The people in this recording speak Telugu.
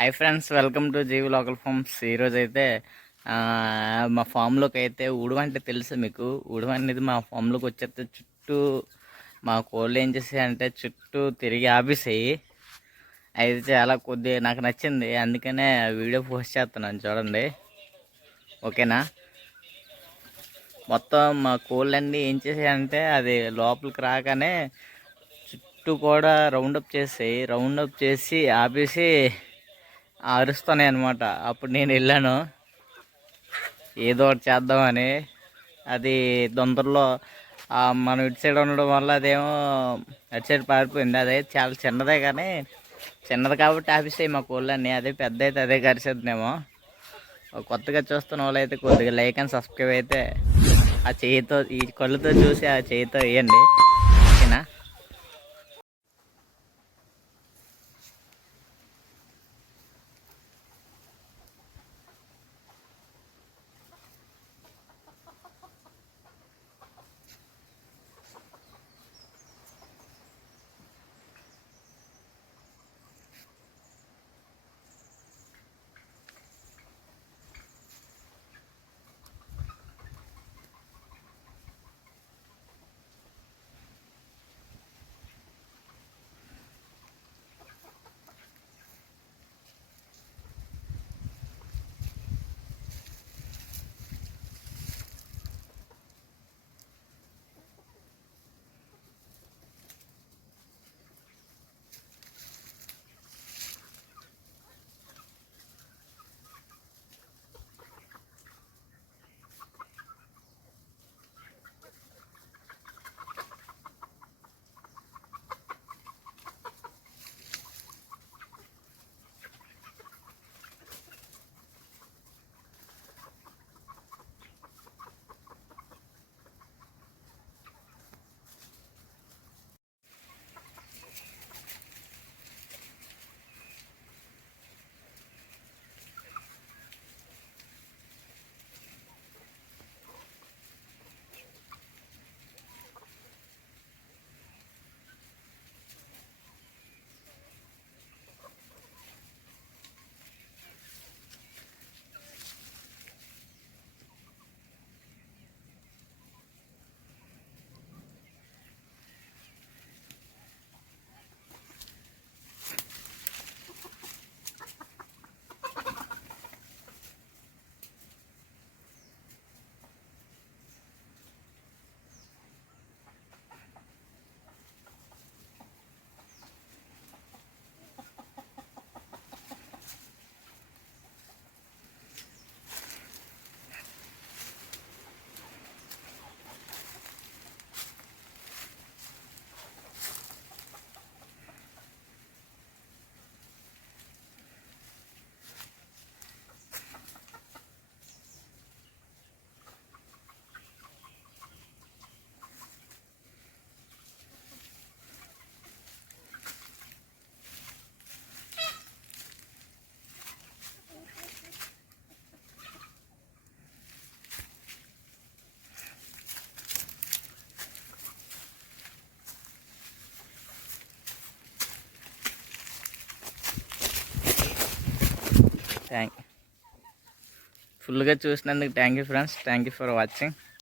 Hi friends welcome to Jeevi local farms ఈరోజు అయితే మా ఫామ్లోకి అయితే ఉడవ అంటే తెలుసు మీకు. ఉడవ అనేది మా ఫామ్లోకి వచ్చేస్తే చుట్టూ మా కోళ్ళు ఏం చేసాయి అంటే చుట్టూ తిరిగి ఆపేసాయి. అయితే చాలా కొద్ది నాకు నచ్చింది. అందుకనే వీడియో పోస్ట్ చేస్తున్నాను చూడండి. ఓకేనా? మొత్తం మా కోళ్ళన్నీ ఏం చేసాయంటే అది లోపలికి రాగానే చుట్టూ కూడా రౌండప్ చేసాయి. రౌండప్ చేసి ఆపేసి అరుస్తున్నాయి అనమాట అప్పుడు నేను వెళ్ళాను. ఏదో ఒకటి చేద్దామని. అది తొందరలో మనం ఇటు సైడ్ ఉండడం వల్ల అదేమో అటు సైడ్ పారిపోయింది. అదే చాలా చిన్నదే కానీ చిన్నది కాబట్టి ఆపిస్తాయి మా కోళ్ళన్నీ అదే పెద్ద అయితే అదే కరిసేద్దేమో కొత్తగా చూస్తున్న వాళ్ళు అయితే కొద్దిగా లైక్ అండ్ సబ్స్క్రైబ్ అయితే ఆ చేయితో ఈ కళ్ళుతో చూసి ఆ చేయితో వేయండి. థ్యాంక్ ఫుల్గా చూసినందుకు thank you friends thank you for watching